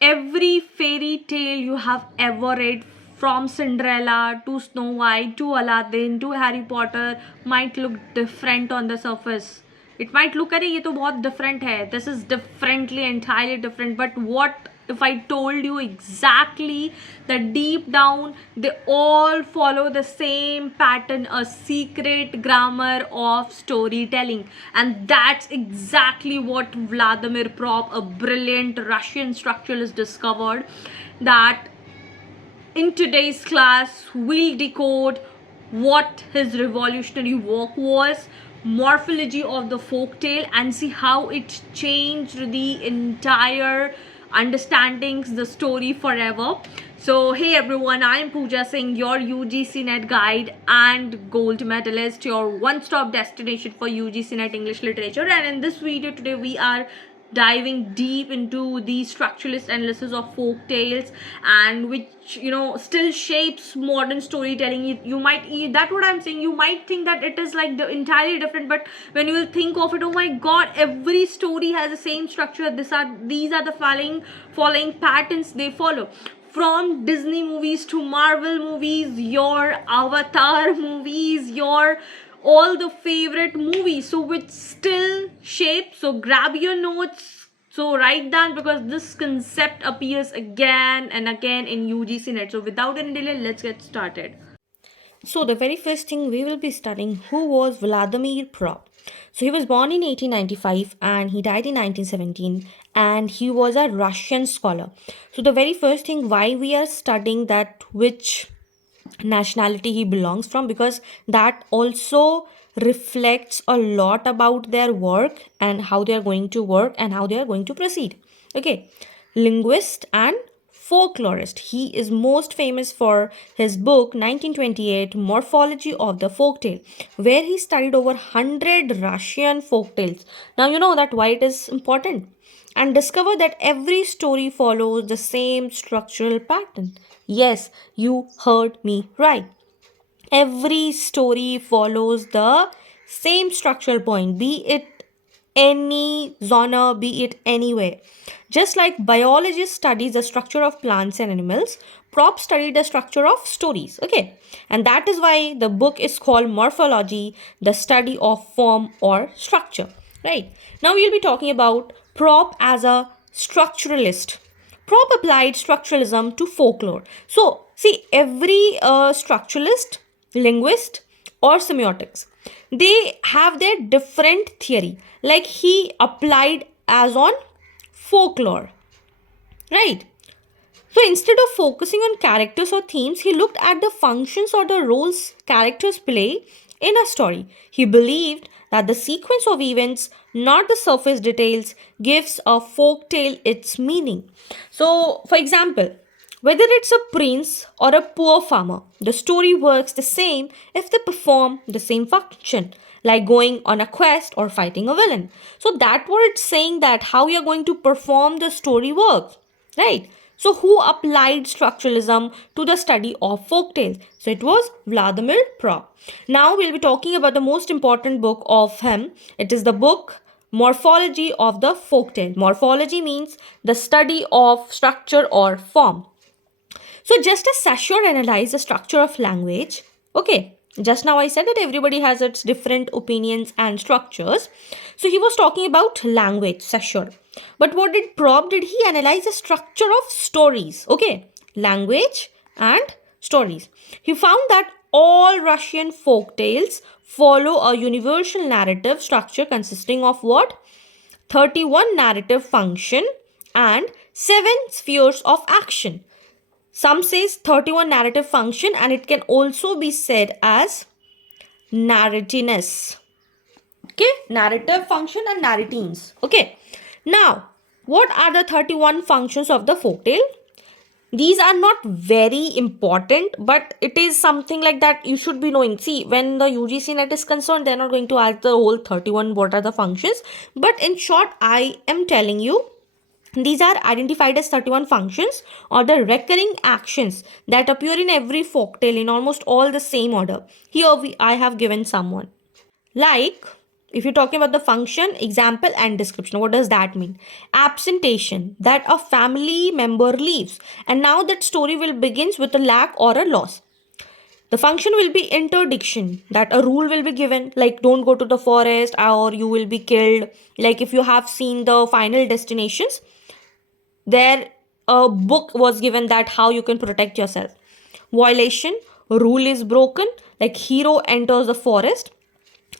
every fairy tale you have ever read, from Cinderella to Snow White to Aladdin to Harry Potter, might look different on the surface. It might look, अरे ये तो बहुत different है, this is differently, entirely different. But what if I told you exactly that deep down they all follow the same pattern, a secret grammar of storytelling? And that's exactly what Vladimir Propp, a brilliant Russian structuralist, discovered. That in today's class we'll decode what his revolutionary work was, Morphology of the Folktale, and see how it changed the entire understandings, the story forever. So hey everyone, I am Pooja Singh, your UGC NET guide and gold medalist, your one-stop destination for UGC NET English literature. And in this video today we are diving deep into the structuralist analysis of folk tales, and which still shapes modern storytelling. You might, that's what I'm saying, you might think that it is like the entirely different, but when you will think of it, oh my god, every story has the same structure. These are the following patterns they follow. From Disney movies to Marvel movies, your Avatar movies, your all the favorite movies, so which still shape. So grab your notes, so write down, because this concept appears again and again in UGC NET. So without any delay, let's get started. So the very first thing we will be studying, who was Vladimir Propp. So he was born in 1895 and he died in 1917, and he was a Russian scholar. So the very first thing why we are studying that which nationality he belongs from, because that also reflects a lot about their work and how they are going to work and how they are going to proceed. Okay, linguist and folklorist. He is most famous for his book 1928 Morphology of the Folktale, where he studied over 100 Russian folktales. Now you know that why it is important, and discover that every story follows the same structural pattern. Yes, you heard me right. Every story follows the same structural point, be it any genre, be it anywhere. Just like biologists studies the structure of plants and animals, Propp studied the structure of stories. Okay, and that is why the book is called Morphology, the study of form or structure. Right, now we'll be talking about Propp as a structuralist. Propp applied structuralism to folklore. So, see, every structuralist, linguist, or semiotics, they have their different theory. Like he applied as on folklore, right? So instead of focusing on characters or themes, he looked at the functions or the roles characters play in a story. He believed that the sequence of events, not the surface details, gives a folk tale its meaning. So, for example, whether it's a prince or a poor farmer, the story works the same if they perform the same function, like going on a quest or fighting a villain. So that's what it's saying, that how you're going to perform the story works, right? So who applied structuralism to the study of folktales? So it was Vladimir Propp. Now we'll be talking about the most important book of him. It is the book Morphology of the Folktale. Morphology means the study of structure or form. So just as Saussure analyzed the structure of language, okay, just now I said that everybody has its different opinions and structures. So he was talking about language, Saussure. But what did Propp did? He analyzed the structure of stories, okay, language and stories. He found that all Russian folk tales follow a universal narrative structure consisting of what? 31 narrative function and 7 spheres of action. Some says 31 narrative function, and it can also be said as narratiness. Okay, narrative function and narratines. Okay, now what are the 31 functions of the folktale? These are not very important, but it is something like that you should be knowing. See, when the UGC NET is concerned, they're not going to ask the whole 31 what are the functions, but in short, I am telling you, these are identified as 31 functions or the recurring actions that appear in every folktale in almost all the same order. Here I have given someone. Like If you're talking about the function, example, and description, what does that mean? Absentation, that a family member leaves, and now that story will begins with a lack or a loss. The function will be interdiction, that a rule will be given, like don't go to the forest or you will be killed. Like if you have seen the Final Destinations, there a book was given that how you can protect yourself. Violation, rule is broken, like hero enters the forest.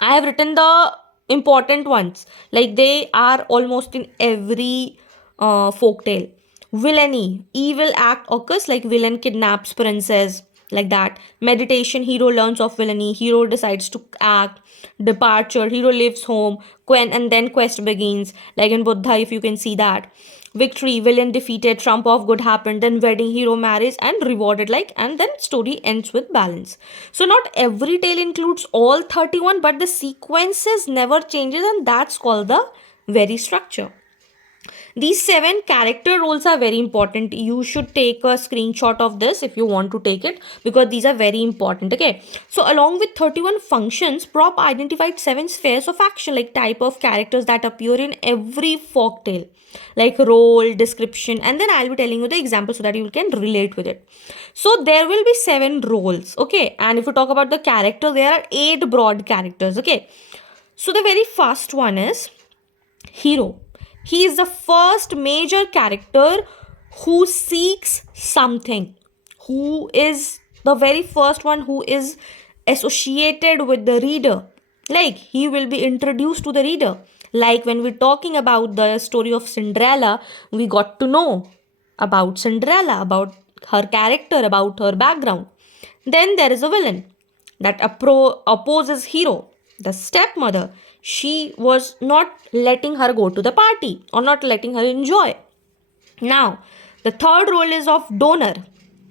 I have written the important ones, like they are almost in every folktale. Villainy, evil act occurs, like villain kidnaps princess, like that. Meditation, hero learns of villainy, hero decides to act. Departure, hero leaves home, and then quest begins, like in Buddha, if you can see that. Victory, villain defeated, trump of good happened, then wedding, hero marries and rewarded, like, and then story ends with balance. So not every tale includes all 31, but the sequences never changes, and that's called the very structure. These 7 character roles are very important. You should take a screenshot of this if you want to take it, because these are very important. Okay, so along with 31 functions, Propp identified 7 spheres of action, like type of characters that appear in every folk tale, like role, description, and then I'll be telling you the example so that you can relate with it. So there will be 7 roles. Okay, and if you talk about the character, there are 8 broad characters. Okay, so the very first one is hero. He is the first major character who seeks something, who is the very first one who is associated with the reader. Like he will be introduced to the reader. Like when we're talking about the story of Cinderella, we got to know about Cinderella, about her character, about her background. Then there is a villain that opposes hero, the stepmother. She was not letting her go to the party or not letting her enjoy. Now, the third role is of donor.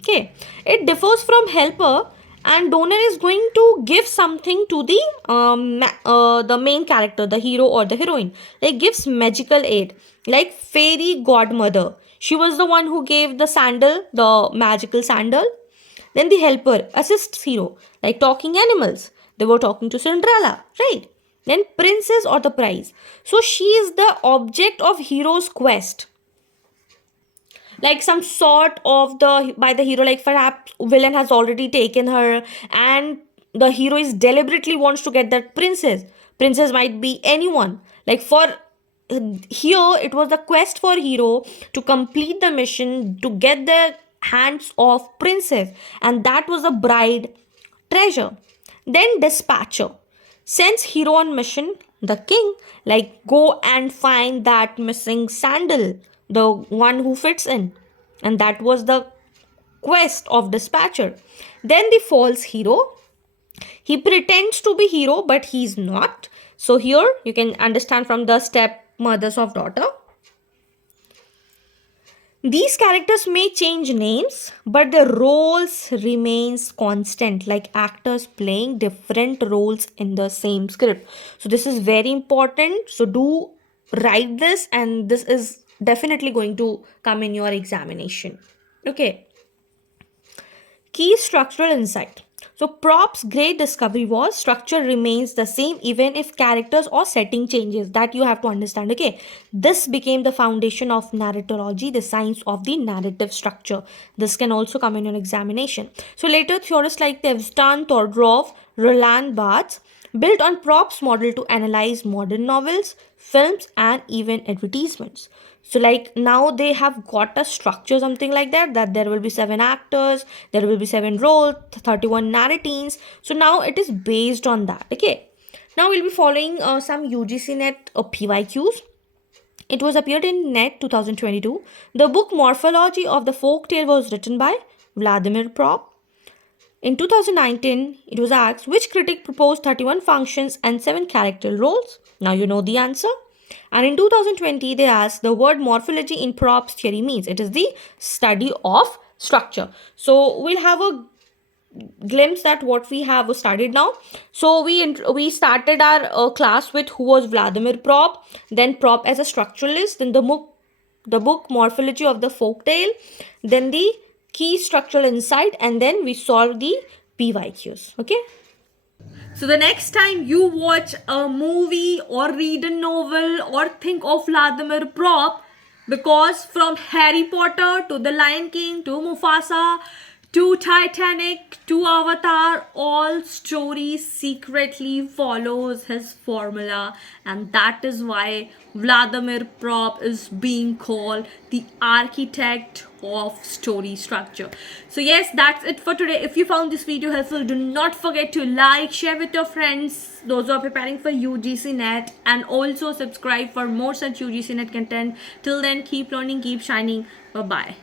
Okay, it differs from helper, and donor is going to give something to the main character, the hero or the heroine. Like gives magical aid, like fairy godmother. She was the one who gave the sandal, the magical sandal. Then the helper assists hero, like talking animals. They were talking to Cinderella, right? Then princess or the prize. So she is the object of hero's quest, like some sort of the by the hero, like perhaps villain has already taken her, and the hero is deliberately wants to get that princess might be anyone, like for here it was the quest for hero to complete the mission to get the hands of princess, and that was the bride treasure. Then dispatcher sends hero on mission, the king, like go and find that missing sandal, the one who fits in. And that was the quest of dispatcher. Then the false hero, he pretends to be hero but he's not. So here you can understand from the stepmothers of daughter. These characters may change names, but the roles remains constant, like actors playing different roles in the same script. So this is very important. So do write this, and this is definitely going to come in your examination. Okay. Key structural insight. So Propp's great discovery was structure remains the same even if characters or setting changes. That you have to understand. Okay, this became the foundation of narratology, the science of the narrative structure. This can also come in an examination. So later theorists like Tevstan, Todorov, Roland Barthes built on Propp's model to analyze modern novels, films, and even advertisements. So like now they have got a structure, something like that, that there will be 7 actors, there will be 7 roles, 31 narratines. So now it is based on that. Okay, now we'll be following some UGC NET PYQs. It was appeared in NET 2022. The book Morphology of the Folktale was written by Vladimir Propp. In 2019, it was asked which critic proposed 31 functions and 7 character roles. Now you know the answer. And in 2020, they asked the word morphology in Propp's theory means. It is the study of structure. So we'll have a glimpse at what we have studied now. So we started our class with who was Vladimir Propp, then Propp as a structuralist, then the book Morphology of the Folktale, then the key structural insight, and then we solved the PYQs. Okay. So the next time you watch a movie or read a novel or think of Vladimir Propp, because from Harry Potter to The Lion King to Mufasa to Titanic to Avatar, all stories secretly follows his formula, and that is why Vladimir Propp is being called the architect of story structure. So yes, that's it for today. If you found this video helpful, do not forget to like, share with your friends, those who are preparing for UGC NET, and also subscribe for more such UGC NET content. Till then, keep learning, keep shining. Bye bye.